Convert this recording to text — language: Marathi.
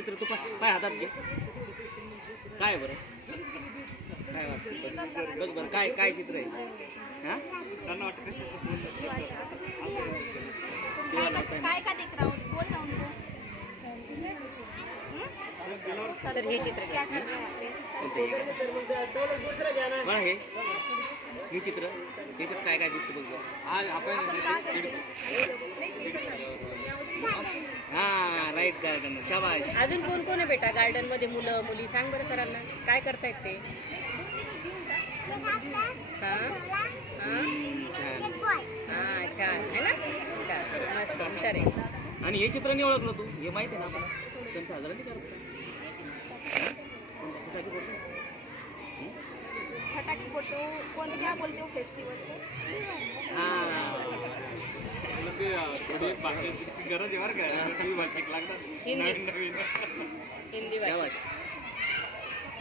चित्र तू काय हातात घे. काय बरं काय वाटतं बघ बरं काय काय चित्र आहे. हां त्यांना वाटतं काय का देख रहा हूँ बोल रहा हूँ सर हे चित्र क्या चल रहा है बरं हे चित्र त्याच्यात काय काय दिसतं बघ. आज आपण हां राईट गार्डन शाबाश. अजून कोण कोण आहे बेटा गार्डन मध्ये मुलं मुली सांग बरं सरांना काय करतायत ते. हां छान आहे ना छान मस्त हुशार आहे. आणि हे चित्र नाही ओळखलं तू हे माहिती आहे ना आपण सण साजरा नाही करत फटाके फोटो कौन क्या बोलते हो फेस्टिवल को. गरज आहे बरं का हिंदी भाषा